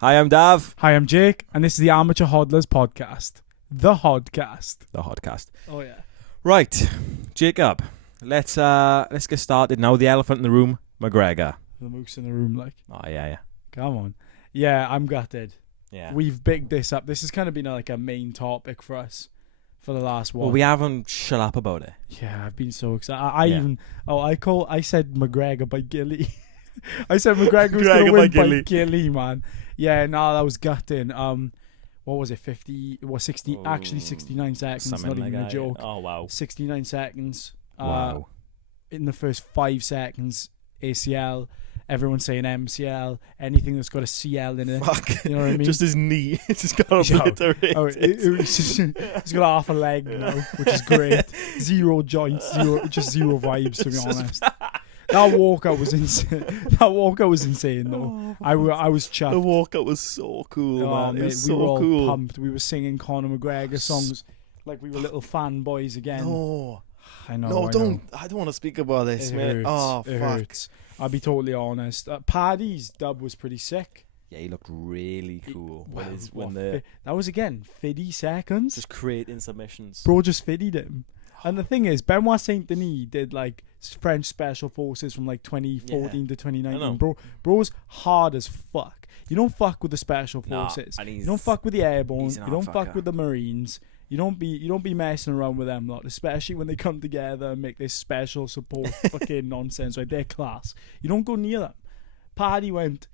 Hi, I'm Dav. Hi, I'm Jake, and this is the Amateur Hodlers podcast. The HODCAST. The HODCAST. Oh, yeah. Right, Jacob, let's get started now. The elephant in the room, McGregor. The moose in the room, like. Oh, yeah. Come on. Yeah, I'm gutted. Yeah. We've bigged this up. This has kind of been like a main topic for us for the last one. Well, we haven't shut up about it. Yeah, I've been so excited. I said McGregor by Gilly. I said McGregor was going to win by Gilly, man. Yeah, no, that was gutting. What was it, 50? It was 60, actually 69 seconds, not even a joke. Oh, wow. 69 seconds. Wow. In the first 5 seconds, ACL, everyone's saying MCL, anything that's got a CL in it. Fuck. You know what I mean? Just his knee. It's just got obliterated. He's got half a leg now, which is great. Zero joints, zero vibes, to be honest. That walkout was insane. Though. I was chuffed. The walkout was so cool, man. It was we were all cool. pumped. We were singing Conor McGregor songs like we were little fanboys again. No. I know. No, don't. I don't want to speak about this, man. Oh, it fuck. hurts. I'll be totally honest. Paddy's dub was pretty sick. Yeah, he looked really cool. That was again 50 seconds. Just creating submissions. Bro just fiddied him. And the thing is, Benoit Saint-Denis did like French Special Forces from like 2014 to 2019. Bro's hard as fuck. You don't fuck with the Special Forces. You don't fuck with the Airborne. You don't fuck with the Marines. You don't be messing around with them lot, especially when they come together and make this special support fucking nonsense. Right, they're class. You don't go near them. Paddy went,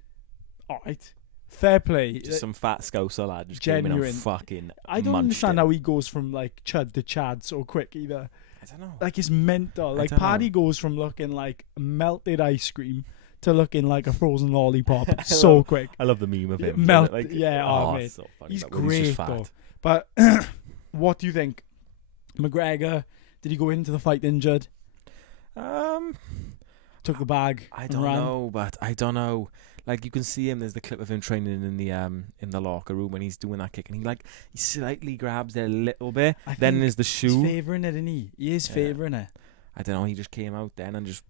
all right, fair play. Just some fat scouser lad just genuine. Came in and fucking I don't understand how he goes from like chud to chad so quick either. I don't know. Like it's mental. Like Paddy goes from looking like melted ice cream to looking like a frozen lollipop so quick. I love the meme of him. Mate. So funny, he's great though. But what do you think? McGregor, did he go into the fight injured? Took the bag. I don't know, but I don't know. Like you can see him. There's the clip of him training in the locker room when he's doing that kick, and he slightly grabs it a little bit. Then there's the shoe. He's favouring it, isn't he? He is favouring it. I don't know. He just came out then and just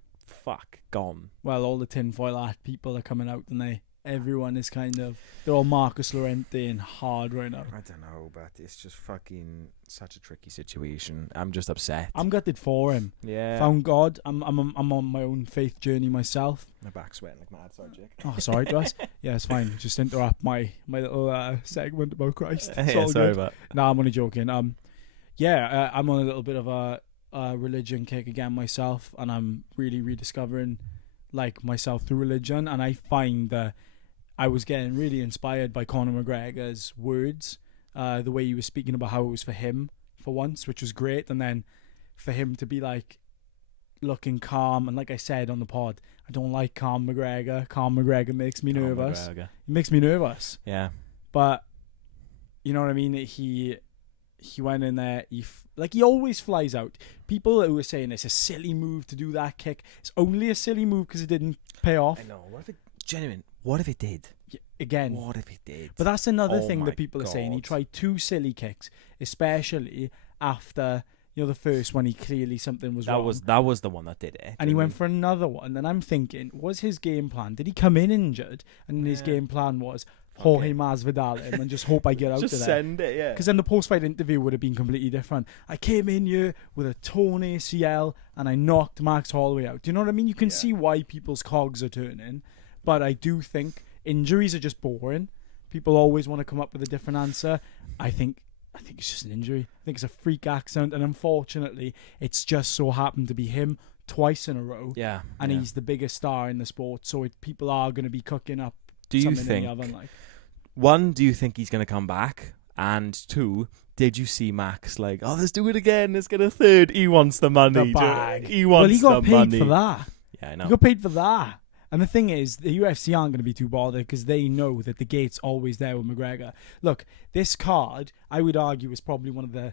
gone. Well, all the tinfoil hat people are coming out, and everyone is they're all Marcus Llorente and hard right now. I don't know, but it's just fucking such a tricky situation. I'm just upset. I'm gutted for him. Yeah. Found God. I'm on my own faith journey myself. My back's sweating like mad. Sorry, Jake. Oh, sorry, Russ. Yeah, it's fine. Just interrupt my little segment about Christ. It's all sorry good. about. Nah, I'm only joking. I'm on a little bit of a religion kick again myself, and I'm really rediscovering like myself through religion, and I find that I was getting really inspired by Conor McGregor's words, the way he was speaking about how it was for him for once, which was great, and then for him to be like looking calm, and like I said on the pod, I don't like calm McGregor. Calm McGregor makes me nervous. It makes me nervous. Yeah. But you know what I mean? He went in there. He always flies out. People who are saying it's a silly move to do that kick. It's only a silly move because it didn't pay off. I know. What if it did? Yeah, again. What if it did? But that's another thing that people are saying. He tried 2 silly kicks, especially after the first one. He clearly something was wrong. That was the one that did it. And he went for another one. And I'm thinking, was his game plan? Did he come in injured? And his game plan was Jorge Masvidal him and just hope I get out of there. Just send it, yeah. Because then the post-fight interview would have been completely different. I came in here with a torn ACL and I knocked Max Holloway out. Do you know what I mean? You can see why people's cogs are turning. But I do think injuries are just boring. People always want to come up with a different answer. I think it's just an injury. I think it's a freak accident, and unfortunately, it's just so happened to be him twice in a row. Yeah, and he's the biggest star in the sport, so people are going to be cooking up. Do you something think? In the oven, like. 1, do you think he's going to come back? And 2, did you see Max like, oh, let's do it again. Let's get a third. He wants the money. The bag. He wants the money. Well, he got paid for that. Yeah, I know. He got paid for that. And the thing is, the UFC aren't going to be too bothered because they know that the gate's always there with McGregor. Look, this card, I would argue, is probably one of the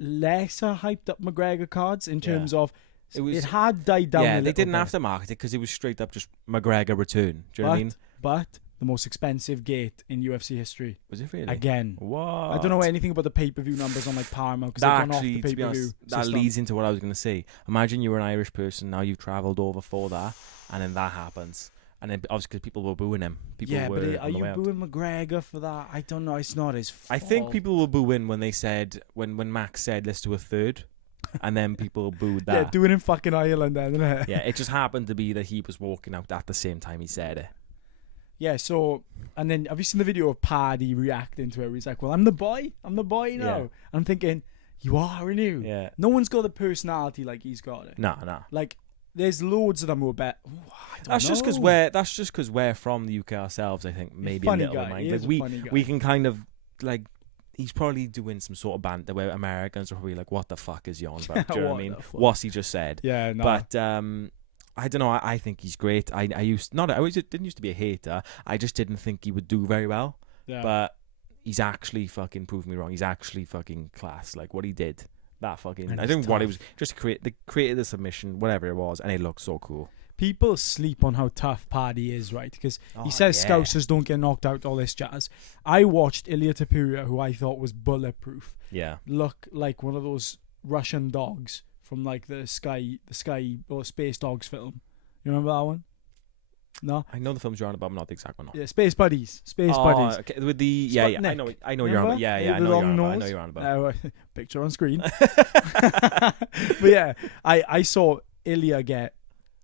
lesser hyped up McGregor cards in terms of it had died down a little bit. Yeah, they didn't have to market it because it was straight up just McGregor return. Do you know what I mean? But the most expensive gate in UFC history. Was it really? Again. What? I don't know anything about the pay-per-view numbers on like Paramount because they've gone off the pay-per-view that leads into what I was going to say. Imagine you were an Irish person, now you've travelled over for that, and then that happens. And then obviously because people were booing him. People Yeah, were but are on the you way out. booing McGregor for that? I don't know. It's not his fault. I think people were booing when they said when Max said let's do a third, and then people booed that. Yeah, doing in fucking Ireland then, isn't it? Yeah, it just happened to be that he was walking out at the same time he said it. Yeah, so, and then have you seen the video of Paddy reacting to it? Where he's like, well, I'm the boy now. Yeah. I'm thinking, you are, aren't you? Yeah. No one's got the personality like he's got it. No. Like, there's loads of them who are bet. That's just because we're from the UK ourselves. I think maybe a little guy. mind. Like we can kind of like. He's probably doing some sort of banter where Americans are probably like, "What the fuck is he on about?" Do you know what I mean? What's he just said? Yeah, no. But I don't know. I think he's great. I didn't used to be a hater. I just didn't think he would do very well. Yeah. But he's actually fucking proved me wrong. He's actually fucking class. Like what he did. That fucking. And I don't know what it was. Just created the submission, whatever it was, and it looked so cool. People sleep on how tough Paddy is, right? Because he says Scousers don't get knocked out, all this jazz. I watched Ilia Topuria, who I thought was bulletproof. Yeah. Look like one of those Russian dogs from like the Sky or Space Dogs film. You remember that one? No, I know the films you're on about, but not the exact one. Yeah, Space Buddies. Buddies. Okay. With the I know you're on about. Yeah, I know you're on about. Picture on screen. But yeah, I saw Ilia get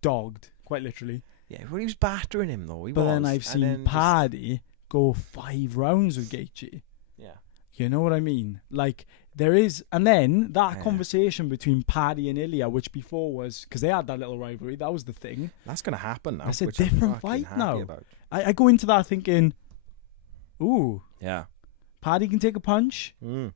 dogged, quite literally. Yeah, well, he was battering him though. Then I've seen Paddy go 5 rounds with Gaethje. Yeah. You know what I mean? Like, there is... And then that conversation between Paddy and Ilia, which before was... Because they had that little rivalry. That was the thing. That's going to happen now. It's a different fight now. About. I go into that thinking, ooh. Yeah. Paddy can take a punch. Mm.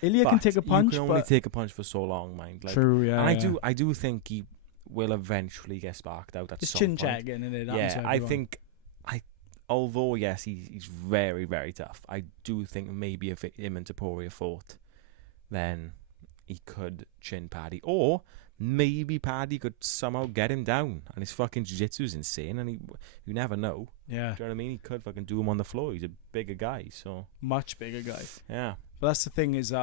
Ilia can take a punch, you can only take a punch for so long, mind. Like, true, yeah. And I do think he will eventually get sparked out at some point. It's chin-checking, isn't it? Yeah, I think... Although, yes, he's very, very tough, I do think maybe if him and Topuria fought, then he could chin Paddy. Or maybe Paddy could somehow get him down. And his fucking jiu-jitsu's insane, and you never know. Yeah. Do you know what I mean? He could fucking do him on the floor. He's a bigger guy, so... Much bigger guy. Yeah. But that's the thing is,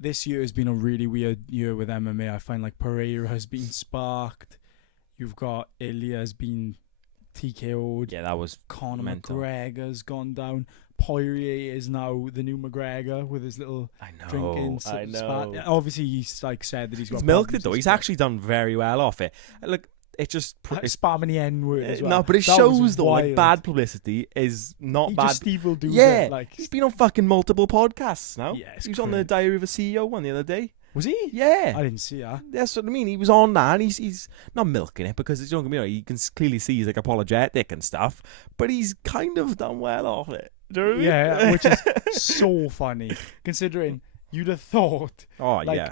this year has been a really weird year with MMA. I find like Pereira has been sparked. You've got Ilia's been... TKO'd. Yeah, that was Conor mental. McGregor's gone down. Poirier is now the new McGregor with his little drinking spat. Obviously, he's like said that he's milked it though. He's actually done very well off it. Look, it just spamming the N word as well. No, but it shows though, like bad publicity is not bad. Steve will do yeah, it, like he's been on fucking multiple podcasts now. Yeah, he was on the Diary of a CEO one the other day. Was he? Yeah. I didn't see that. That's what I mean. He was on that, and he's not milking it because it's, don't get me wrong, you can clearly see he's like apologetic and stuff, but he's kind of done well off it. Do you know what I mean? Yeah, which is so funny considering you'd have thought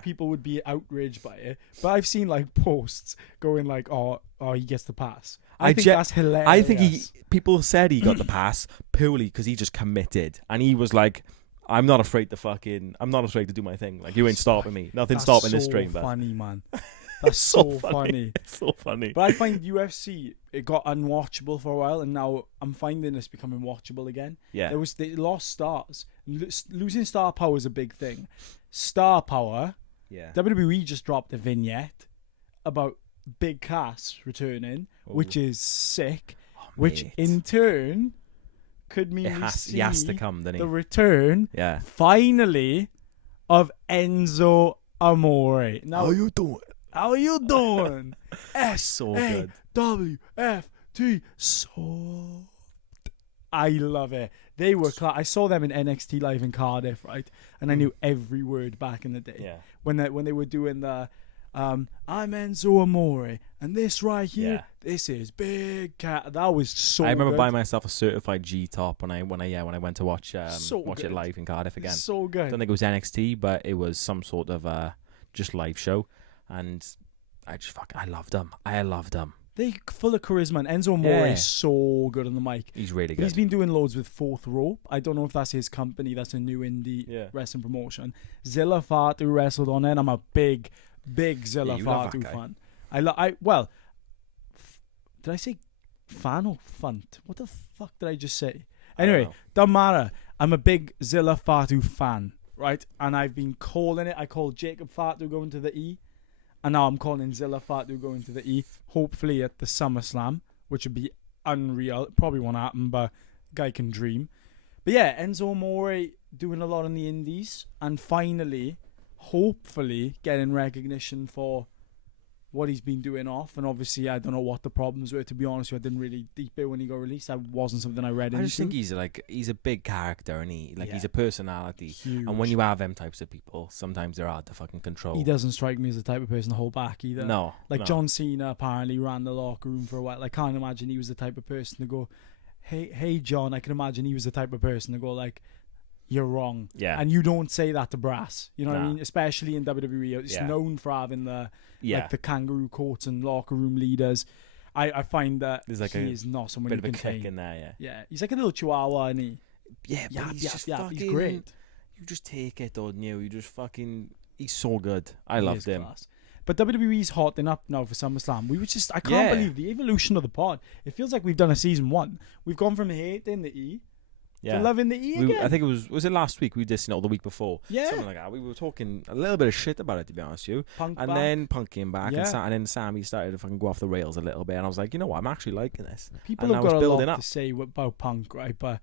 people would be outraged by it, but I've seen like posts going like, "Oh, he gets the pass." I think that's hilarious. I think people said he got the pass purely because he just committed, and he was like, I'm not afraid to do my thing. Like, you ain't stopping me. Nothing's stopping this train. That's so funny, man. That's so funny. It's so funny. But I find UFC, it got unwatchable for a while, and now I'm finding this becoming watchable again. Yeah. They lost stars. Losing star power is a big thing. Star power. Yeah. WWE just dropped a vignette about Big Cass returning, which is sick. Which in turn could mean he has to come, doesn't he? The return, finally, of Enzo Amore. Now, how you doing? How you doing? So good. SAWFT. So I love it. They were I saw them in NXT Live in Cardiff, right? And I knew every word back in the day. Yeah. When they were doing the I'm Enzo Amore, and this right here, this is Big Cat. That was so I remember good. buying myself a certified G top when I went to watch it live in Cardiff again. So good. I don't think it was NXT, but it was some sort of just live show, and I loved them. They're full of charisma, and Enzo Amore is so good on the mic. He's really good. He's been doing loads with Fourth Rope. I don't know if that's his company. That's a new indie wrestling promotion. Zilla Fatu wrestled on it. I'm a big Zilla Fatu fan. Did I say fan or funt? What the fuck did I just say? Anyway, doesn't matter. I'm a big Zilla Fatu fan, right? And I've been calling it. I called Jacob Fatu going to the E. And now I'm calling Zilla Fatu going to the E. Hopefully at the SummerSlam, which would be unreal. It probably won't happen, but guy can dream. But yeah, Enzo Amore doing a lot in the indies and finally, hopefully, getting recognition for what he's been doing off. And obviously, I don't know what the problems were. To be honest with you, I didn't really deep it when he got released. That wasn't something I read into. I just think he's a big character, and he's a personality. Huge. And when you have them types of people, sometimes they're hard to fucking control. He doesn't strike me as the type of person to hold back either. No. Like John Cena apparently ran the locker room for a while. I can't imagine he was the type of person to go, hey John. I can imagine he was the type of person to go like, you're wrong. Yeah. And you don't say that to brass. You know what I Nah. mean? Especially in WWE. It's known for having the the kangaroo courts and locker room leaders. I find that he is not someone bit you of can a click tame. in there, Yeah. He's like a little chihuahua, isn't he? Yeah, but he's just fucking... He's great. You just take it, don't you? You just fucking... He's so good. I loved him. Class. But WWE's hotting up now for SummerSlam. I can't believe the evolution of the pod. It feels like we've done a season 1. We've gone from hating the E to loving the E again. I think it was it last week? We did it, or the week before? Yeah. Something like that. We were talking a little bit of shit about it, to be honest with you. Then Punk came back, and then Sammy started to fucking go off the rails a little bit, and I was like, you know what? I'm actually liking this. People have got a lot to say about Punk, right? But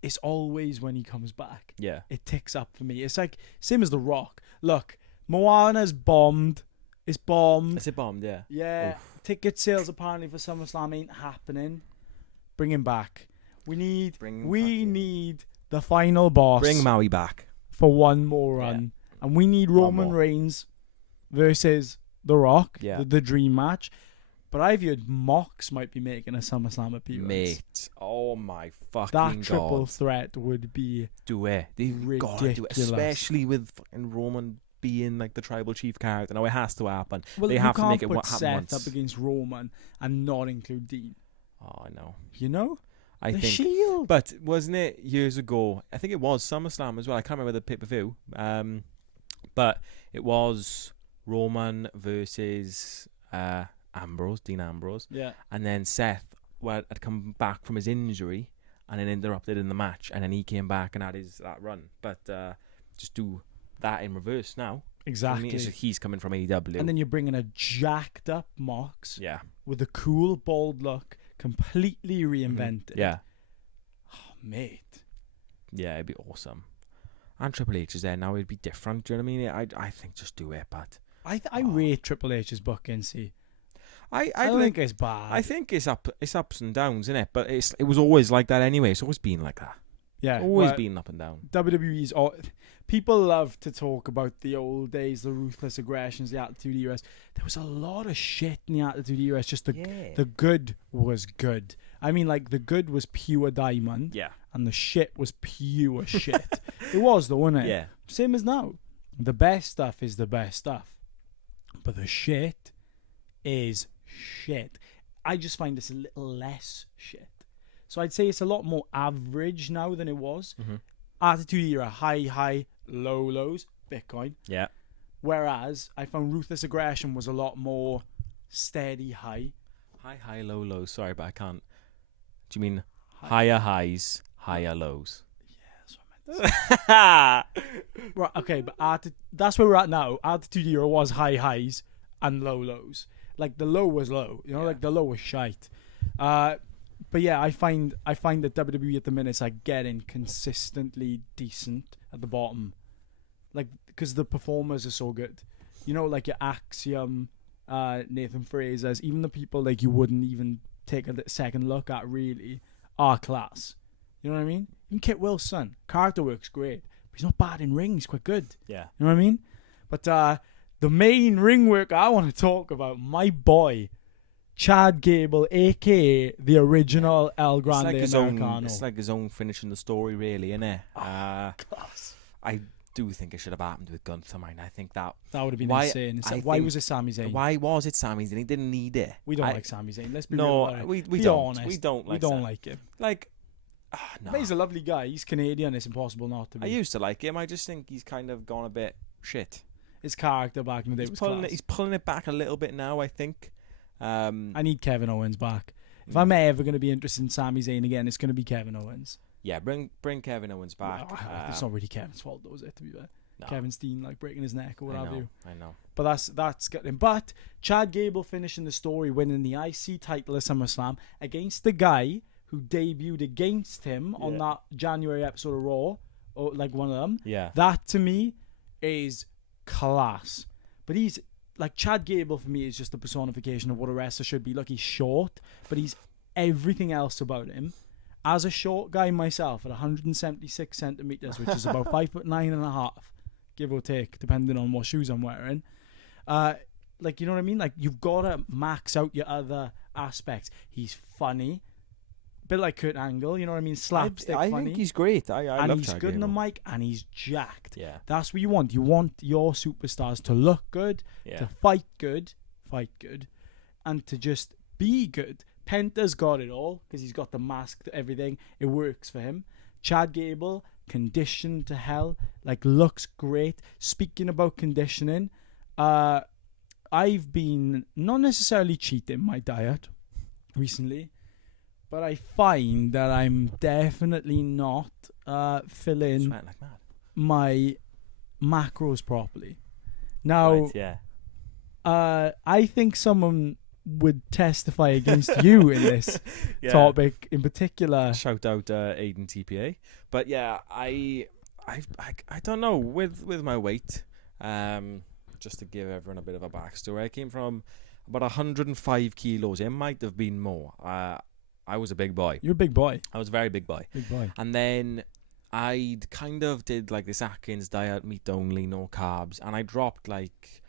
it's always when he comes back. Yeah. It ticks up for me. It's like, same as The Rock. Look, Moana's bombed. It's bombed. Is it bombed? Yeah. Yeah. Oof. Ticket sales apparently for SummerSlam ain't happening. Bring him back. We need the final boss. Bring Maui back for one more run, and we need Roman Reigns versus The Rock. Yeah. The dream match. But I've heard Mox might be making a SummerSlam appearance. Mate, oh my fucking god! God. Triple threat would be ridiculous, especially with fucking Roman being like the tribal chief character. Now it has to happen. Well, they have to make it happen Seth once. Up against Roman and not include Dean. Oh, I know. You know. I think, Shield. But wasn't it years ago? I think it was SummerSlam as well. I can't remember the pay-per-view. But it was Roman versus Dean Ambrose. Yeah. And then Seth had come back from his injury and then interrupted in the match, and then he came back and had that run. But just do that in reverse now. Exactly. I mean, he's coming from AEW. And then you're bringing a jacked up Mox. Yeah. With a cool bald look. Completely reinvented. Mm-hmm. Yeah. Oh, mate. Yeah, it'd be awesome. And Triple H is there now. It'd be different. Do you know what I mean? I think just do it, but I rate Triple H's booking. See, I don't think it's bad. I think it's ups and downs, isn't it? But it was always like that anyway. It's always been like that. Yeah, always been up and down. WWE's people love to talk about the old days, the ruthless aggressions, the Attitude Eras. There was a lot of shit in the Attitude Eras. Just the good was good. I mean, like the good was pure diamond. Yeah. And the shit was pure shit. It was though, wasn't it? Yeah. Same as now. The best stuff is the best stuff, but the shit is shit. I just find this a little less shit. So I'd say it's a lot more average now than it was. Mm-hmm. Attitude Era, high, low lows, Bitcoin. Yeah. Whereas I found Ruthless Aggression was a lot more steady high. High, low, low. Sorry, but I can't. Do you mean higher highs, higher lows? Yeah, that's what I meant to say. Right, okay, but that's where we're at now. Attitude Era was high highs and low lows. Like the low was low, like the low was shite. But yeah, I find that WWE at the minute is like getting consistently decent at the bottom, like because the performers are so good. Like your Axiom, Nathan Fraser's, even the people like you wouldn't even take a second look at really are class. You know what I mean? Even Kit Wilson, character work's great, but he's not bad in ring. He's quite good. Yeah. You know what I mean? But the main ring work I want to talk about, my boy, Chad Gable, a.k.a. the original El Grande Americano. It's like his own finishing the story, really, isn't it? Class. I do think it should have happened with Gunther, man. I think that would have been insane. Why was it Sami Zayn? Why was it Sami Zayn? He didn't need it. We don't like Sami Zayn. Let's be real about it. We don't. Honest. We don't like. We don't like him. Like, no. But he's a lovely guy. He's Canadian. It's impossible not to be. I used to like him. I just think he's kind of gone a bit shit. His character back in the day was class. He's pulling it back a little bit now, I think. I need Kevin Owens back. If I'm ever going to be interested in Sami Zayn again, it's going to be Kevin Owens. Yeah, bring Kevin Owens back. Well, it's not really Kevin's fault, though, is it, to be fair? No. Kevin Steen like breaking his neck or what have you. I know. But that's getting. But Chad Gable finishing the story, winning the IC title at SummerSlam against the guy who debuted against him on that January episode of Raw, or like one of them. Yeah. That to me is class. But he's like Chad Gable for me is just a personification of what a wrestler should be. Look, he's short, but he's everything else about him. As a short guy myself, at 176 centimeters, which is about 5'9.5", give or take, depending on what shoes I'm wearing. Like, you know what I mean? Like, you've got to max out your other aspects. He's funny. Bit like Kurt Angle, you know what I mean? Slapstick funny. I think he's great. I and love he's Chad good Gable. on the mic, and he's jacked. Yeah. That's what you want. You want your superstars to look good, to fight good, and to just be good. Penta's got it all because he's got the mask, everything. It works for him. Chad Gable, conditioned to hell, like looks great. Speaking about conditioning, I've been not necessarily cheating my diet recently, but I find that I'm definitely not filling like my macros properly. Now, I think someone would testify against you in this topic in particular. Shout out Aiden TPA. But yeah, I don't know with my weight. Just to give everyone a bit of a backstory, I came from about 105 kilos. It might have been more. I was a big boy. You're a big boy. I was a very big boy. Big boy. And then I kind of did like this Atkins diet, meat only, no carbs, and I dropped like,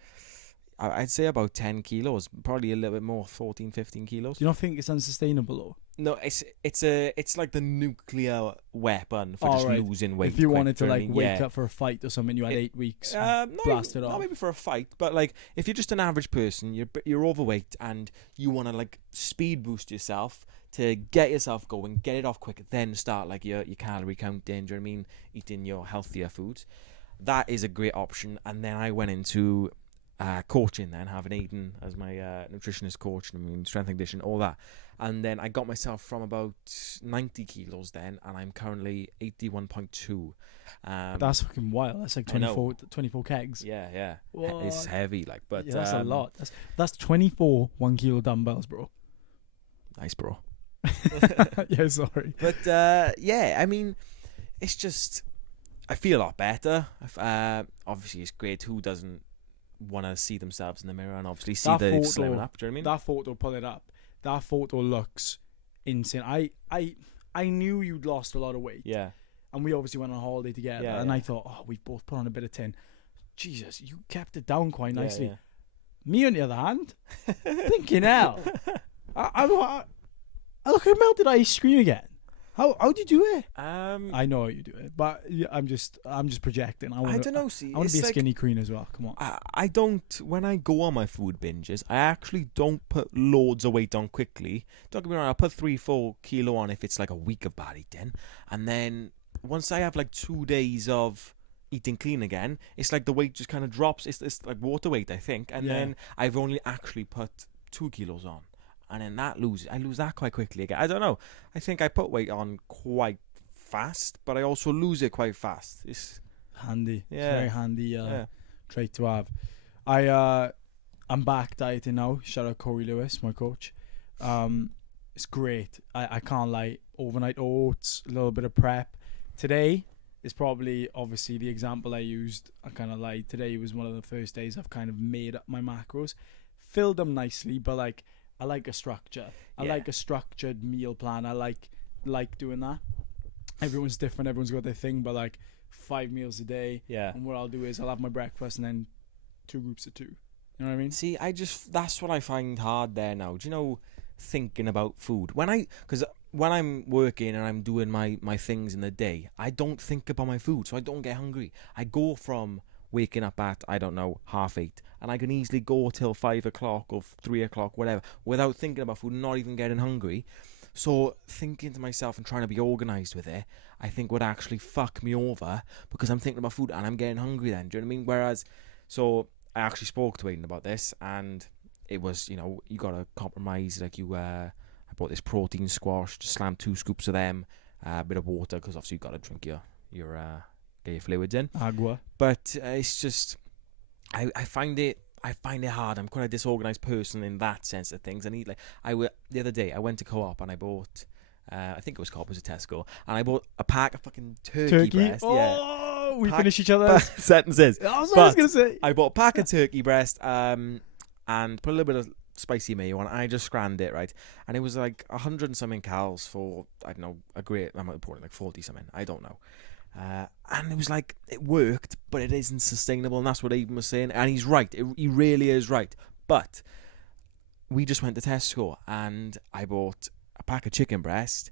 I'd say about 10 kilos, probably a little bit more, 14, 15 kilos. Do you not think it's unsustainable though? No, it's like the nuclear weapon for just losing weight. If you wanted to like wake yeah. up for a fight or something, you had 8 weeks, blast it off. Not maybe for a fight, but like if you're just an average person, you're overweight and you want to like speed boost yourself to get yourself going, get it off quick, then start like your calorie counting. Do you know what I mean? Eating your healthier foods. That is a great option. And then I went into coaching then, having Aiden as my nutritionist coach, I mean strength and conditioning, all that. And then I got myself from about 90 kilos then, and I'm currently 81.2. That's fucking wild. That's like 24 kegs. Yeah. What? It's heavy, like, but yeah, that's a lot. That's 24 1 kilo dumbbells, bro. Nice, bro. Yeah, sorry. But yeah, I mean, it's just I feel a lot better. Obviously, it's great. Who doesn't want to see themselves in the mirror and obviously see the slimming up? Do you know what I mean? That photo, pull it up. That photo looks insane. I knew you'd lost a lot of weight. Yeah. And we obviously went on holiday together. Yeah, and I thought, we've both put on a bit of tin. Jesus, you kept it down quite nicely. Yeah. Me, on the other hand, thinking hell. I look how melted ice cream again. How do you do it? I know how you do it, but I'm just projecting. I don't know. See, I want to be a skinny queen as well. Come on. I don't. When I go on my food binges, I actually don't put loads of weight on quickly. Don't get me wrong. I'll put 3-4 kilo on if it's like a week of bad eating, and then once I have like 2 days of eating clean again, it's like the weight just kind of drops. It's like water weight, I think, and then I've only actually put 2 kilos on. And then I lose that quite quickly again. I don't know. I think I put weight on quite fast, but I also lose it quite fast. It's handy. Yeah. It's a very handy trait to have. I'm back dieting now. Shout out Corey Lewis, my coach. It's great. I can't lie. Overnight oats, a little bit of prep. Today is probably obviously the example I used. I kind of lied. Today was one of the first days I've kind of made up my macros, filled them nicely, but like. I like a structure. I like a structured meal plan. I like doing that. Everyone's different. Everyone's got their thing, but like 5 meals a day. Yeah. And what I'll do is I'll have my breakfast and then 2 groups of 2. You know what I mean? See, that's what I find hard there now. Do you know, thinking about food? Because when I'm working and I'm doing my things in the day, I don't think about my food, so I don't get hungry. I go from waking up at, 8:30, and I can easily go till 5 o'clock or 3 o'clock, whatever, without thinking about food, not even getting hungry. So thinking to myself and trying to be organised with it, I think would actually fuck me over because I'm thinking about food and I'm getting hungry then. Do you know what I mean? Whereas, so I actually spoke to Aiden about this, and it was, you got to compromise. Like I bought this protein squash, just slammed 2 scoops of them, a bit of water, because obviously you got to drink your get your fluids in. Agua. But it's just, I find it hard. I'm quite a disorganized person in that sense of things. And the other day I went to Co-op and I bought, I think it was Co-op, it was a Tesco, and I bought a pack of fucking turkey breast. Oh, we finish each other's sentences. That's what I was gonna say. I bought a pack of turkey breast, and put a little bit of spicy mayo on. And I just scranned it, right, and it was like 100 and something calories for, I don't know, a great amount of pork, like 40 something. I don't know. And it was like, it worked, but it isn't sustainable, and that's what Aiden was saying, and he's right. He really is right. But we just went to Tesco, and I bought a pack of chicken breast,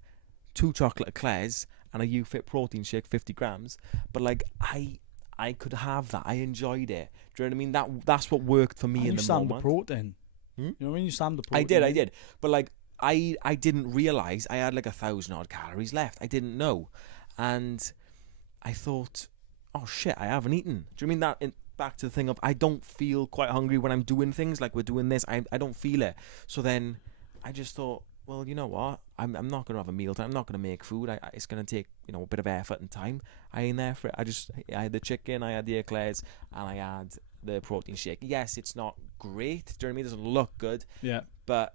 2 chocolate eclairs, and a YouFit protein shake, 50 grams. But like, I could have that. I enjoyed it. Do you know what I mean? That's what worked for me in the moment. The protein. You know when you slammed the protein? I did. But like, I didn't realise I had like 1,000 odd calories left. I didn't know, and I thought, oh shit, I haven't eaten. Do you mean that? Back to the thing of, I don't feel quite hungry when I'm doing things like we're doing this. I don't feel it. So then I just thought, well, you know what? I'm not going to have a meal time. I'm not going to make food. It's going to take, a bit of effort and time. I ain't there for it. I had the chicken, I had the eclairs, and I had the protein shake. Yes, it's not great. Do you know what I mean? It doesn't look good. Yeah. But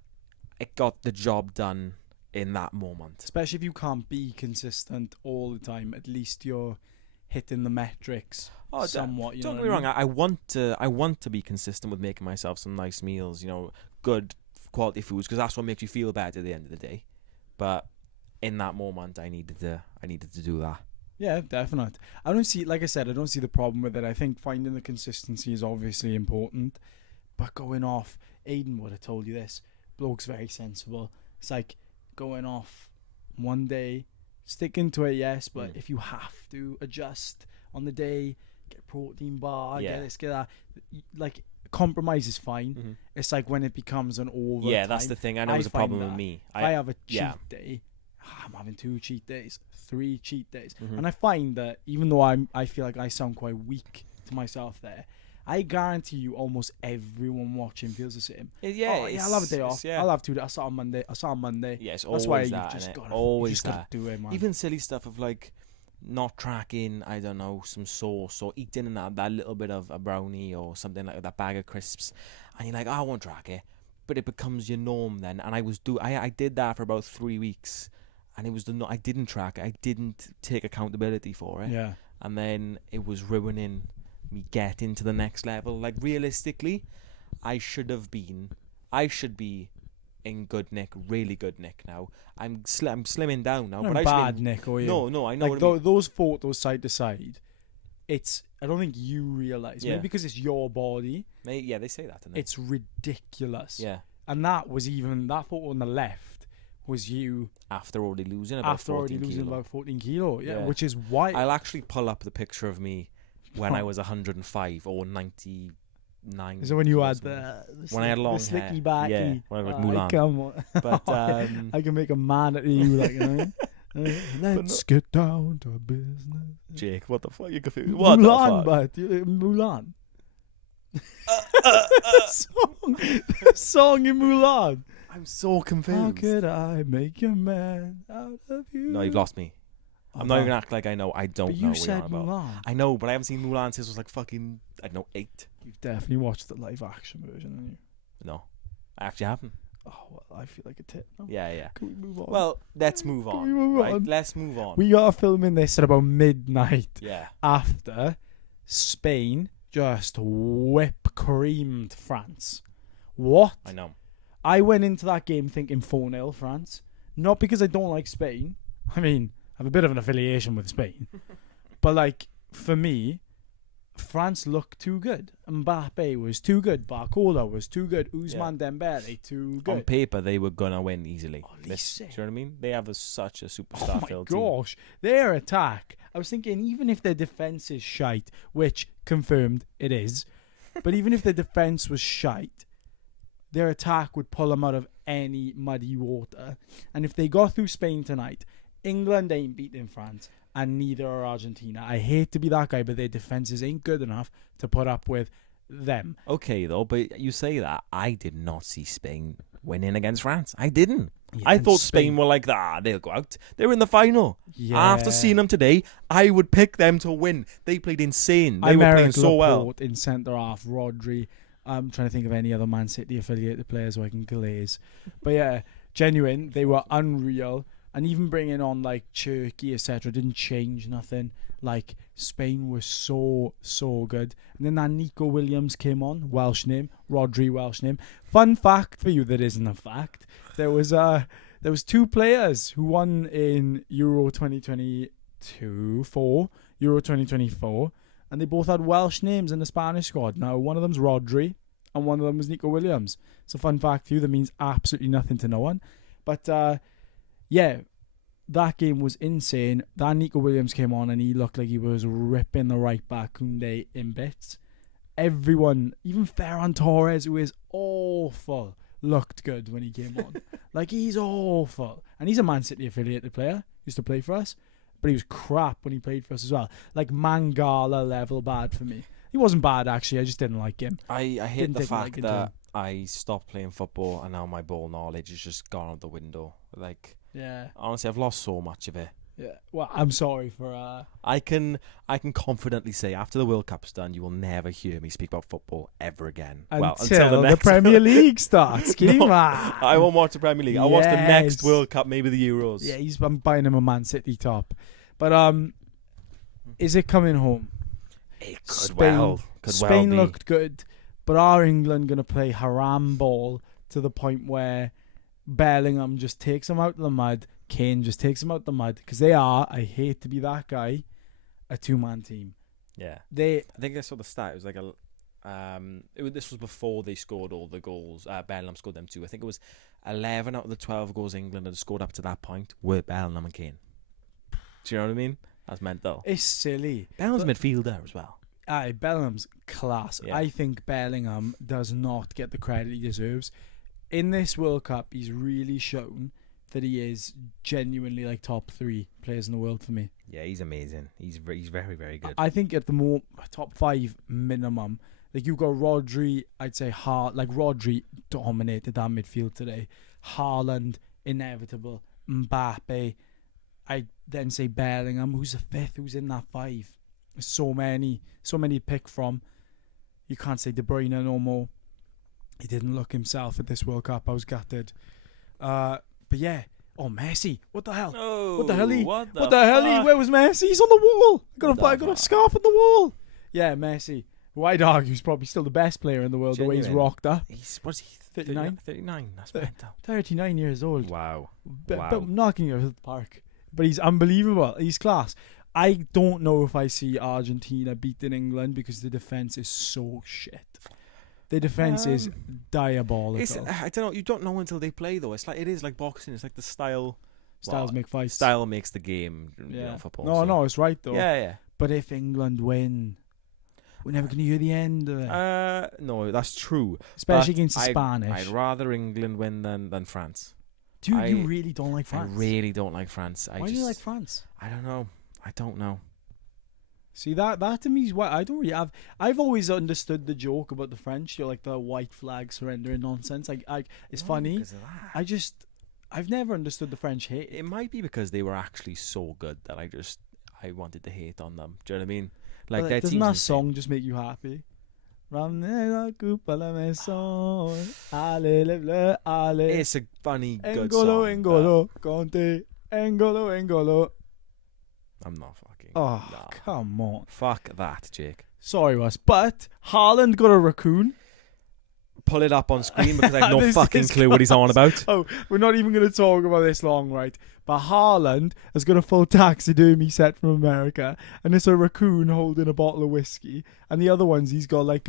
it got the job done in that moment. Especially if you can't be consistent all the time. At least you're hitting the metrics somewhat. Don't get me wrong. I want to be consistent with making myself some nice meals. Good quality foods, because that's what makes you feel better at the end of the day. But in that moment, I needed to do that. Yeah, definitely. I don't see the problem with it. I think finding the consistency is obviously important. But going off, Aiden would have told you this. Bloke's very sensible. It's like going off one day, sticking to it, yes, but if you have to adjust on the day, get a protein bar, get this, get that, like, compromise is fine. Mm-hmm. It's like when it becomes an over. Yeah, that's the thing. I know it's a problem with me. If I have a cheat day, I'm having 2 cheat days, 3 cheat days, and I find that even though I feel like I sound quite weak to myself there, I guarantee you almost everyone watching feels the same. Yeah, I'll have a day off. I'll have 2 days. I saw on Monday. Yeah, it's that's always why that. You just gotta, always gotta do it, man. Even silly stuff of like not tracking, I don't know, some sauce, or eating that little bit of a brownie or something, like that bag of crisps, and you're like, I won't track it, but it becomes your norm then. And I did that for about 3 weeks, and it was I didn't track it. I didn't take accountability for it. Yeah. And then it was ruining me getting to the next level. Like, realistically, I should be in good nick, really good nick now. I'm slimming down now. Not but bad nick, or you? No, I know. Like what I mean. Those photos side to side, I don't think you realise. Maybe because it's your body. Yeah, they say that, don't they? It's ridiculous. Yeah. And that photo on the left was you after already losing about 14 kilo. Yeah, which is why I'll actually pull up the picture of me when I was 105 or 99. Is it when you had when I had long the hair? Slicky backy? Yeah, when I was like Mulan. Come on. But I can make a man at you, like, you know. Let's get down to business. Jake, what the fuck? You confused? What Mulan, the fuck? But Mulan. The song in Mulan. I'm so confused. How could I make a man out of you? No, you've lost me. I'm not even gonna act like I know. I don't but know. You said about. Mulan. I know, but I haven't seen Mulan since I was like fucking, I don't know, 8. You've definitely watched the live action version, haven't you? No, I actually haven't. Oh, well, I feel like a tit. No? Yeah. Can we move on? Well, let's move on. Can we move on? Let's move on. We are filming this at about midnight. Yeah. After Spain just whip creamed France. What? I know. I went into that game thinking 4-0 France. Not because I don't like Spain. I mean, I have a bit of an affiliation with Spain. But, like, for me, France looked too good. Mbappe was too good. Barcola was too good. Ousmane Dembele too good. On paper, they were going to win easily. Do you know Olise. what I mean? They have such a superstar-filled team. Oh, my gosh. Their attack. I was thinking, even if their defence is shite, which confirmed it is, but even if their defence was shite, their attack would pull them out of any muddy water. And if they got through Spain tonight, England ain't beating France, and neither are Argentina. I hate to be that guy, but their defences ain't good enough to put up with them. Okay, though, but you say that. I did not see Spain winning against France. I didn't. Yeah, I and thought Spain were like that. They'll go out. They were in the final. Yeah. After seeing them today, I would pick them to win. They played insane. They were playing so well. Laporte in centre half, Rodri. I'm trying to think of any other Man City affiliated players who I can glaze. But yeah, genuine. They were unreal. And even bringing on like Turkey, etc., didn't change nothing. Like Spain was so good. And then that Nico Williams came on, Welsh name, Rodri, Welsh name. Fun fact for you that isn't a fact. There was 2 players who won in Euro 2024, and they both had Welsh names in the Spanish squad. Now, one of them's Rodri, and one of them was Nico Williams. It's a fun fact for you that means absolutely nothing to no one. But yeah, that game was insane. That Nico Williams came on and he looked like he was ripping the right back Koundé in bits. Everyone, even Ferran Torres, who is awful, looked good when he came on. Like, he's awful. And he's a Man City affiliated player. Used to play for us. But he was crap when he played for us as well. Like, Mangala level bad for me. He wasn't bad, actually. I just didn't like him. I hate the fact that I stopped playing football and now my ball knowledge has just gone out the window. Like, yeah, honestly, I've lost so much of it. Yeah. Well, I'm sorry for... I can confidently say after the World Cup's done, you will never hear me speak about football ever again. Until the Premier League starts. Come on. I won't watch the Premier League. I'll watch the next World Cup, maybe the Euros. Yeah, I'm buying him a Man City top. But is it coming home? It could Spain be. looked good, but are England going to play haram ball to the point where Bellingham just takes them out of the mud, Kane just takes them out of the mud? Because they are, I hate to be that guy, a 2-man team. Yeah. I think I saw the stat. It was like this was before they scored all the goals. Bellingham scored them too. I think it was 11 out of the 12 goals England had scored up to that point were Bellingham and Kane. Do you know what I mean? That's mental. It's silly. Bellingham's midfielder as well. Bellingham's class. Yeah. I think Bellingham does not get the credit he deserves. In this World Cup, he's really shown that he is genuinely like top 3 players in the world for me. Yeah, he's amazing. He's very, very good. I think at the top 5 minimum. Like, you've got Rodri, I'd say Rodri dominated that midfield today. Haaland, inevitable. Mbappe. I then say Bellingham, who's the 5th, who's in that 5. So many to pick from. You can't say De Bruyne no more. He didn't look himself at this World Cup. I was gutted. But yeah. Oh, Messi. What the hell? Oh, what the hell? What the hell? Where was Messi? He's on the wall. I got a scarf on the wall. Yeah, Messi. Who I'd argue is probably still the best player in the world. Genuine. The way he's rocked up. What's he? 39? 39. That's mental. 39 years old. Wow. But knocking it out of the park. But he's unbelievable. He's class. I don't know if I see Argentina beating England because the defense is so shit. The defense is diabolical. I don't know. You don't know until they play, though. It is like boxing. It's like the style. Styles make fights. Style makes the game. Yeah. Football. No, it's right though. Yeah. But if England win, we're never going to hear the end of it. No, that's true. Especially against the Spanish. I'd rather England win than France. Dude, you really don't like France? I really don't like France. Why do you like France? I don't know. See, that to me is what I don't really have. I've always understood the joke about the French. You're like the white flag surrendering nonsense. It's funny. I've never understood the French hate. It might be because they were actually so good that I wanted to hate on them. Do you know what I mean? Like, doesn't that song just make you happy? It's a funny, good song. N'Golo, Conte, N'Golo. I'm not fucking. Oh, come on. Fuck that, Jake. Sorry, Russ. But Haaland got a raccoon. Pull it up on screen because I have no fucking clue what he's on about. Oh, we're not even going to talk about this long, right? But Haaland has got a full taxidermy set from America, and it's a raccoon holding a bottle of whiskey, and the other ones he's got like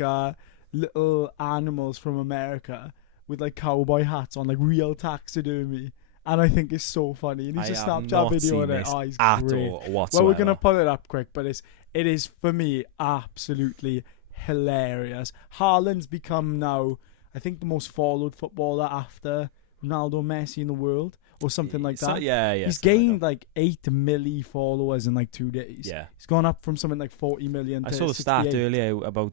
little animals from America with like cowboy hats on, like real taxidermy. And I think it's so funny. And he's a Snapchat video on it. Oh, he's great. Well, we're gonna pull it up quick, but it is for me absolutely hilarious. Haaland's become now, I think, the most followed footballer after Ronaldo, Messi in the world, or something like that. Yeah. He's gained like 8 million followers in like 2 days. Yeah, he's gone up from something like 40 million. I saw the stat earlier about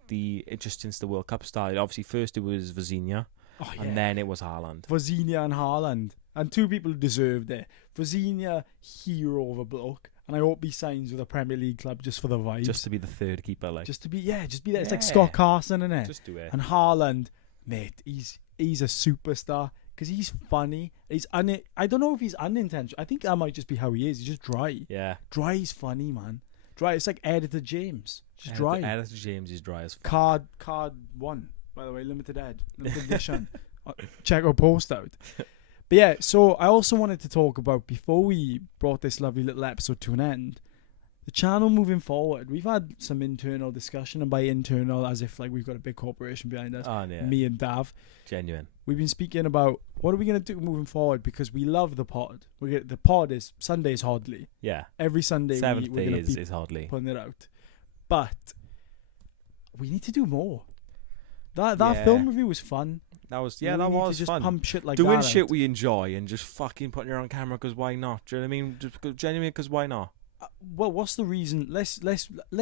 just since the World Cup started. Obviously, first it was Vizinha, Oh, yeah. And then it was Haaland. Vozina and Haaland. And two people who deserved it. Vozina, hero of a bloke. And I hope he signs with a Premier League club just for the vibes. Just to be the third keeper, like. Just be there. It's like Yeah. Scott Carson, isn't it? Just do it. And Haaland, mate, he's a superstar because he's funny. I don't know if he's unintentional. I think that might just be how he is. He's just dry. Yeah. Dry is funny, man. Dry. It's like Editor James. Just dry. Editor James is dry as fuck. Card 1, by the way, limited edition. Check our post out. But yeah, so I also wanted to talk about, before we brought this lovely little episode to an end, the channel moving forward. We've had some internal discussion, and by internal, as if like we've got a big corporation behind us. Oh, yeah. Me and Dav. Genuine. We've been speaking about what are we going to do moving forward, because we love the pod. The pod is Sundays Hodley. Yeah. Every Sunday Seventh we're day going to be is hardly. putting it out. But we need to do more. That film review was fun. That was We need to just fun. pump shit like Doing that shit out. we enjoy and just fucking putting it on camera because why not? Do you know what I mean? Just genuinely because why not? Well, what's the reason? Let's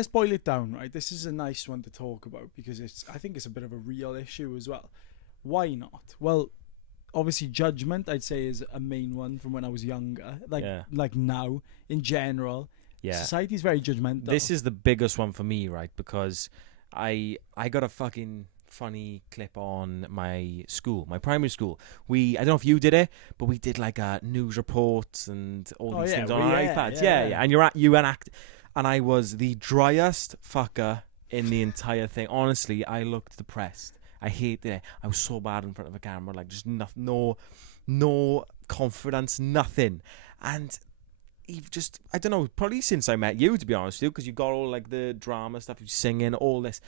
boil it down, right? This is a nice one to talk about because I think it's a bit of a real issue as well. Why not? Well, obviously judgment, I'd say, is a main one from when I was younger. Like now, in general, society's very judgmental. This is the biggest one for me, right? Because I got a fucking funny clip on my primary school. I don't know if you did it, but we did like news reports and all these things on our iPads. Yeah. And and I was the driest fucker in the entire thing. Honestly, I looked depressed. I hated it. I was so bad in front of a camera, like just no confidence, nothing. And you've just, I don't know, probably since I met you, to be honest with you, because you got all like the drama stuff, you singing, all this.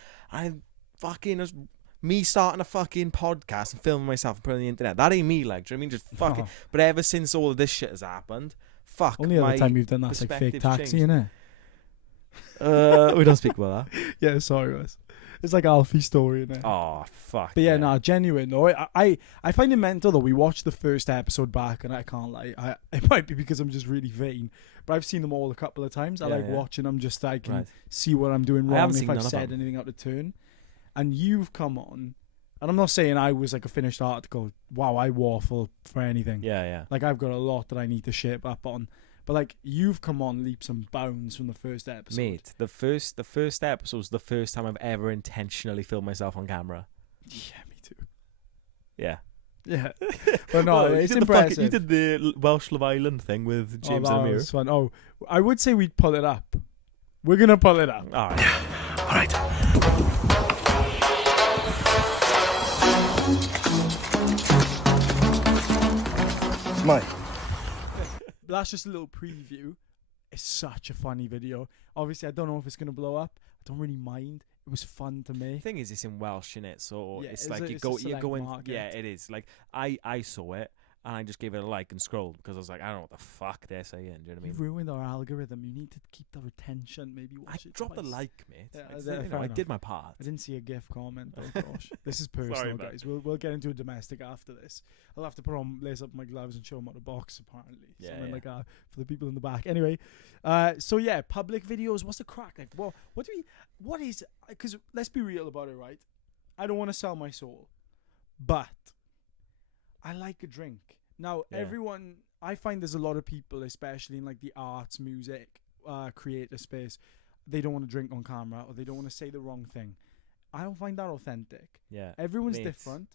Me starting a fucking podcast and filming myself and putting it on the internet. That ain't me, like, do you know what I mean? Just fucking. Oh. But ever since all of this shit has happened, only other time you've done that's like fake taxi, innit? We don't speak about that. Yeah, sorry, guys. It's like Alfie's story, innit? Oh, fuck. But yeah, genuine though. I find it mental though. We watched the first episode back, and I can't lie. It might be because I'm just really vain, but I've seen them all a couple of times. I like watching them just so I can see what I'm doing wrong, if I've said anything out of turn. And you've come on, and I'm not saying I was like a finished article. Wow, I waffle for anything. Yeah. Like I've got a lot that I need to shape up on. But like you've come on leaps and bounds from the first episode. Mate, the first episode was the first time I've ever intentionally filmed myself on camera. Yeah, me too. Yeah. Yeah. But no, it's impressive. You did the Welsh Love Island thing with James and Amir. Was fun. Oh, I would say we'd pull it up. We're going to pull it up. All right. Mate. That's just a little preview. It's such a funny video. Obviously, I don't know if it's going to blow up. I don't really mind. It was fun to make. The thing is, it's in Welsh, innit? So Yeah, it's it's like a- you it's go, a you select go in. market. Yeah, it is. Like I saw it and I just gave it a like and scrolled because I was like, I don't know what the fuck they're saying. Do you know what I You mean? ruined our algorithm. You need to keep the retention. Maybe watch I it dropped a twice. like, mate. Yeah, It's, fair you know, I enough. did my part. I didn't see a GIF comment. Oh gosh, this is personal, Sorry, man. guys. We'll get into a domestic after this. I'll have to lace up my gloves and show them out the box. Apparently, Yeah, something yeah. like that for the people in the back. Anyway, so yeah, public videos. What's the crack? Like, what is? Because let's be real about it, right? I don't want to sell my soul, but I like a drink. Now, Yeah. everyone, I find there's a lot of people, especially in like the arts, music, creator space, they don't want to drink on camera or they don't want to say the wrong thing. I don't find that authentic. Yeah. Everyone's Mate. different,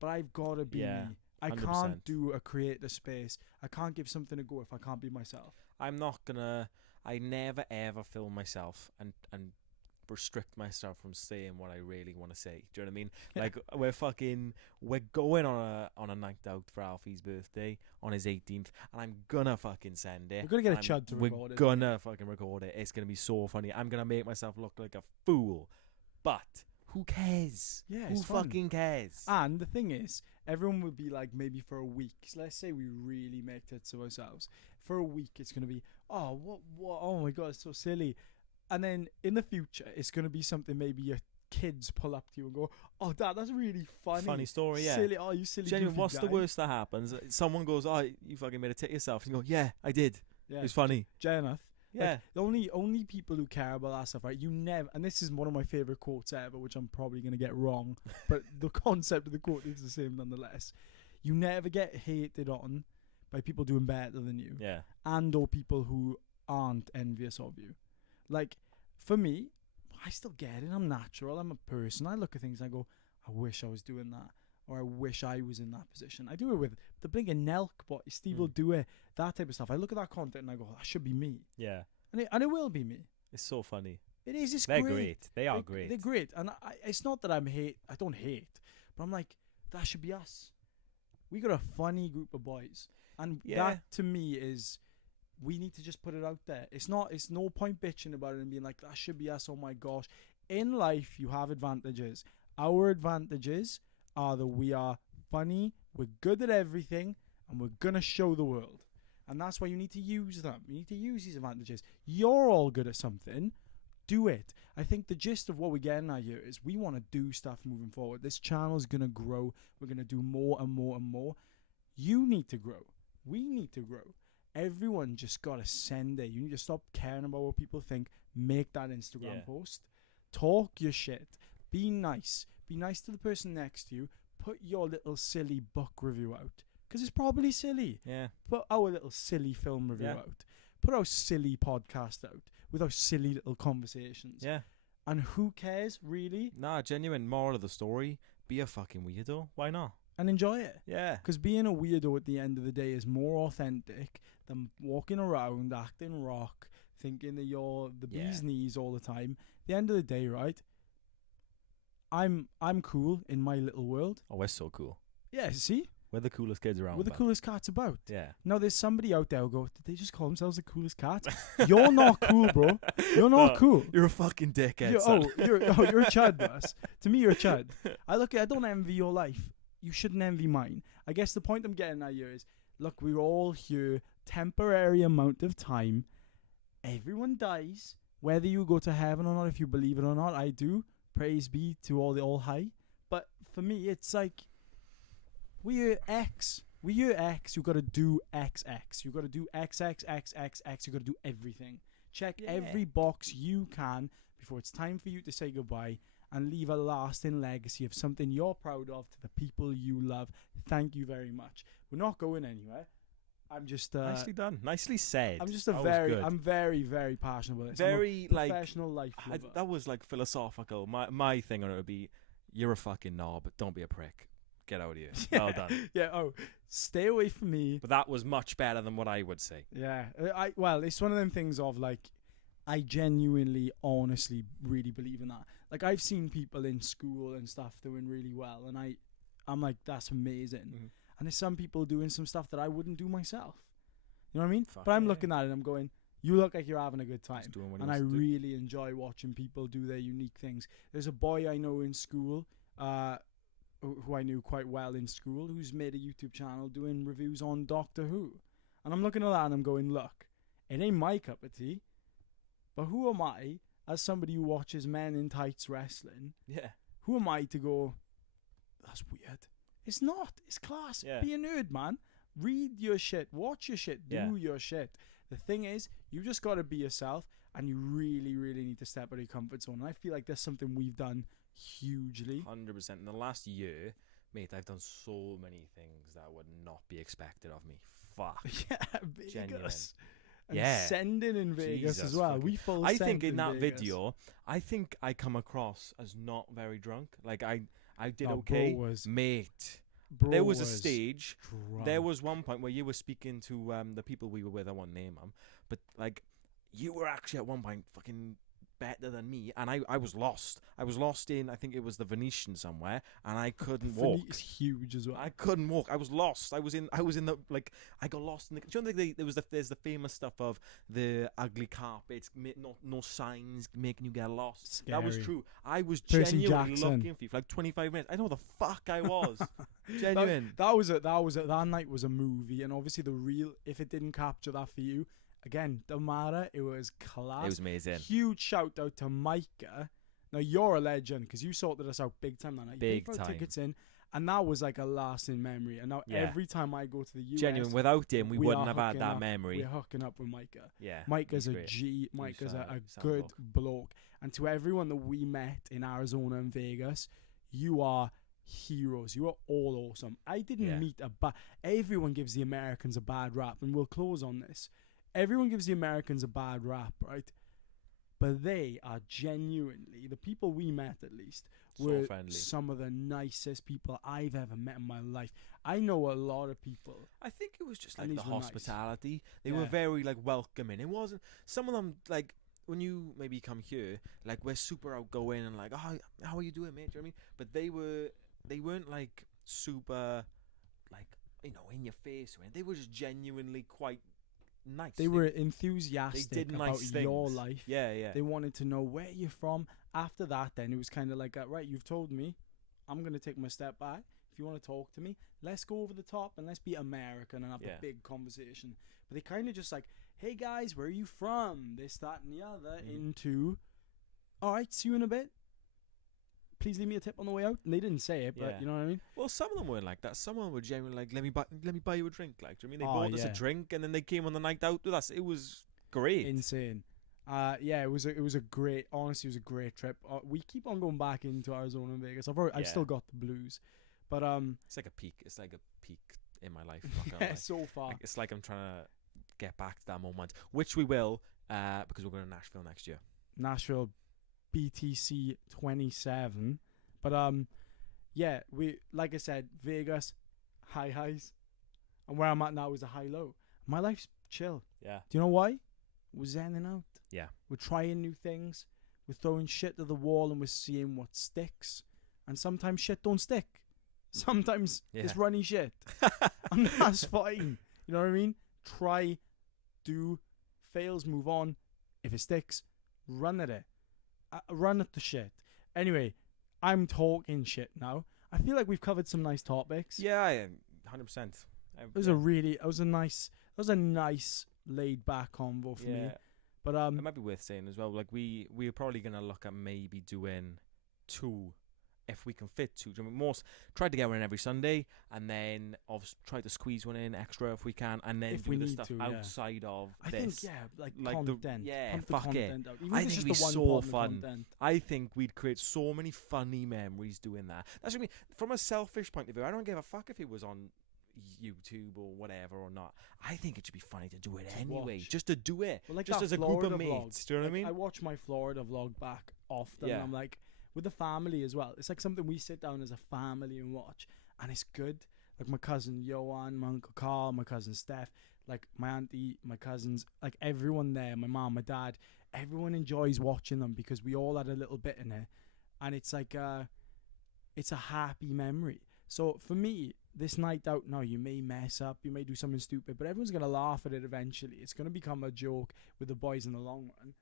but I've got to be Yeah, me. I 100%. can't do a creator space. I can't give something a go if I can't be myself. I'm not gonna. I never ever film myself and restrict myself from saying what I really want to say. Do you know what I mean? Like we're going on a night out for Alfie's birthday on his 18th, and I'm gonna fucking send it. We're gonna get a and chud to record it. We're gonna fucking record it. It's gonna be so funny. I'm gonna make myself look like a fool, but who cares? Yeah, who it's fun. fucking cares? And the thing is, everyone will be like, maybe for a week. So let's say we really make it to ourselves. For a week, it's gonna be, oh, what? Oh my god, it's so silly. And then in the future, it's gonna be something maybe your kids pull up to you and go, "Oh, Dad, that's really funny. Funny story, yeah. Silly. Oh, you silly. Genuine, goofy what's the guy." worst that happens? Someone goes, "Oh, you fucking made a tit yourself," and you go, "Yeah, I did. Yeah. It was funny." Jeneth, Yeah. Like, the only people who care about that stuff, right? You never, and this is one of my favorite quotes ever, which I'm probably going to get wrong, but the concept of the quote is the same nonetheless. You never get hated on by people doing better than you. Yeah. And or people who aren't envious of you. Like, for me, I still get it. I'm natural. I'm a person. I look at things and I go, I wish I was doing that. Or I wish I was in that position. I do it with the blinking Nelk, but Steve will do it. That type of stuff. I look at that content and I go, that should be me. Yeah. And it will be me. It's so funny. It is. It's They're great. great. They are great. They're great. And it's not that I don't hate. But I'm like, that should be us. We got a funny group of boys. And that, to me, is... We need to just put it out there. It's no point bitching about it and being like, that should be us, oh my gosh. In life, you have advantages. Our advantages are that we are funny, we're good at everything, and we're going to show the world. And that's why you need to use them. You need to use these advantages. You're all good at something. Do it. I think the gist of what we're getting at here is we want to do stuff moving forward. This channel is going to grow. We're going to do more and more and more. You need to grow. We need to grow. Everyone just got to send it. You need to stop caring about what people think. Make that Instagram post. Talk your shit. Be nice. Be nice to the person next to you. Put your little silly book review out. Because it's probably silly. Yeah. Put our little silly film review out. Put our silly podcast out with our silly little conversations. Yeah. And who cares, really? Nah, genuine moral of the story. Be a fucking weirdo. Why not? And enjoy it. Yeah. Because being a weirdo at the end of the day is more authentic than walking around, acting rock, thinking that you're the bee's knees all the time. At the end of the day, right? I'm cool in my little world. Oh, we're so cool. Yeah, see? We're the coolest kids around. We're the coolest cats about. Yeah. Now, there's somebody out there who go, did they just call themselves the coolest cat? You're not cool, bro. You're not cool. You're a fucking dickhead, you're a chud, boss. To me, you're a chud. I don't envy your life. You shouldn't envy mine. I guess the point I'm getting at here is, look, we're all here, temporary amount of time. Everyone dies. Whether you go to heaven or not, if you believe it or not, I do. Praise be to all the all high. But for me, it's like, we're X. We're X. You got to do XX. You got to do XXXXX. You got to do everything. Check every box you can before it's time for you to say goodbye and leave a lasting legacy of something you're proud of to the people you love. Thank you very much. We're not going anywhere. I'm just nicely done. Nicely said. I'm just I'm very, very passionate about this. Very I'm a professional life lover. That was like philosophical. My thing on it would be, you're a fucking knob, don't be a prick. Get out of here. Well done. Yeah, stay away from me. But that was much better than what I would say. Yeah. Well, it's one of them things of like, I genuinely, honestly, really believe in that. Like, I've seen people in school and stuff doing really well, and I'm like, that's amazing. Mm-hmm. And there's some people doing some stuff that I wouldn't do myself. You know what I mean? But I'm looking at it and I'm going, you look like you're having a good time. And I really enjoy watching people do their unique things. There's a boy I know in school, who I knew quite well in school, who's made a YouTube channel doing reviews on Doctor Who. And I'm looking at that and I'm going, look, it ain't my cup of tea. But who am I, as somebody who watches men in tights wrestling? Yeah. Who am I to go, that's weird? It's not. It's class. Yeah. Be a nerd, man. Read your shit. Watch your shit. Do your shit. The thing is, you just got to be yourself, and you really, really need to step out of your comfort zone. And I feel like that's something we've done hugely. 100%. In the last year, mate, I've done so many things that would not be expected of me. Fuck. Yeah, Vegas. Genuine. And sending in Vegas Jesus as well. I think in that video, I think I come across as not very drunk. Like I did okay, mate. There was a stage. Drunk. There was one point where you were speaking to the people we were with. I won't name them, but like you were actually at one point fucking better than me, and I was lost. I was lost in, I think it was the Venetian somewhere, and I couldn't walk. It's huge as well. I couldn't walk. I was lost. I was in the, like, I got lost in the, do you know, there's the famous stuff of the ugly carpets, no signs making you get lost. Scary. That was true. I was Percy genuinely Jackson. looking for you for like 25 minutes. I know the fuck I was. Genuine. That night was a movie, and obviously if it didn't capture that for you, again, don't matter. It was class. It was amazing. Huge shout out to Mica. Now you're a legend because you sorted us out big time that night. Big time. time. Tickets in, And that was like a lasting memory. And now every time I go to the US, Genuine. Without him, we wouldn't have had hooking that up. memory. We're hooking up with Mica. Yeah, Mica's he's a great. G. Mica's a sound good bloke. bloke. And to everyone that we met in Arizona and Vegas, you are heroes. You are all awesome. I didn't meet everyone gives the Americans a bad rap, and we'll close on this. Everyone gives the Americans a bad rap, right? But they are genuinely, the people we met at least, were friendly. some of the nicest people I've ever met in my life. I know a lot of people. I think it was just And like the these were nice. hospitality. They were very like welcoming. It wasn't, some of them, like, when you maybe come here, like, we're super outgoing and like, oh, how are you doing, mate? Do you know what I mean? But they weren't like super, like, you know, in your face or anything. They were just genuinely quite nice. They were enthusiastic did about nice your things. life. Yeah. They wanted to know where you're from. After that, then it was kind of like, right, you've told me, I'm going to take my step back. If you want to talk to me, let's go over the top and let's be American and have a big conversation. But they kind of just like, hey guys, where are you from? This, that, and the other. Into, all right, see you in a bit. Please leave me a tip on the way out. And they didn't say it, but you know what I mean? Well, some of them weren't like that. Some of them were genuinely like, let me buy you a drink. Like, do you know what I mean? They bought us a drink and then they came on the night out with us. It was great. Insane. It was a great, honestly, it was a great trip. We keep on going back into Arizona and Vegas. I've still got the blues, but it's like a peak. It's like a peak in my life. Not gonna lie. So far. Like, it's like I'm trying to get back to that moment, which we will, because we're going to Nashville next year. Nashville, BTC 27. But we, like I said, Vegas, highs, and where I'm at now is a high low. My life's chill. Yeah. Do you know why? We're zenning out. Yeah. We're trying new things. We're throwing shit to the wall and we're seeing what sticks. And sometimes shit don't stick. Sometimes it's runny shit. And that's fine. You know what I mean? Try, do, fails, move on. If it sticks, run at it. Run at the shit. Anyway, I'm talking shit now. I feel like we've covered some nice topics. Yeah, 100%. It was a nice laid back convo for me. But it might be worth saying as well, like we're probably gonna look at maybe doing 2 if we can fit 2. Tried to get one in every Sunday, and then try to squeeze one in extra if we can, and then if do we the need stuff to, outside of I this. think like content. Fuck content it. Out. Even I if it's think just it'd be the one so pod of fun. content. I think we'd create so many funny memories doing that. That's what I mean. From a selfish point of view, I don't give a fuck if it was on YouTube or whatever or not. I think it should be funny to do it anyway. Just to do it. Well, like just as a Florida group of vlog. mates. Do you know what I mean? I watch my Florida vlog back often. And I'm like, with the family as well. It's like something we sit down as a family and watch. And it's good. Like my cousin Johan, my uncle Carl, my cousin Steph, like my auntie, my cousins, like everyone there, my mom, my dad, everyone enjoys watching them because we all had a little bit in it. And it's like it's a happy memory. So for me, this night out now, you may mess up, you may do something stupid, but everyone's going to laugh at it eventually. It's going to become a joke with the boys in the long run.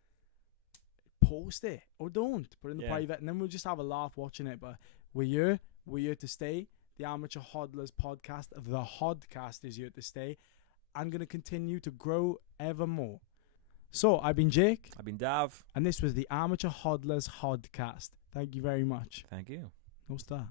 Post it or don't. Put it in the private, and then we'll just have a laugh watching it. But we're here to stay. The Amateur Hodlers podcast, the HODCAST, is here to stay. I'm going to continue to grow ever more. So, I've been Jake. I've been Dav. And this was the Amateur Hodlers HODCAST. Thank you very much. Thank you. No star.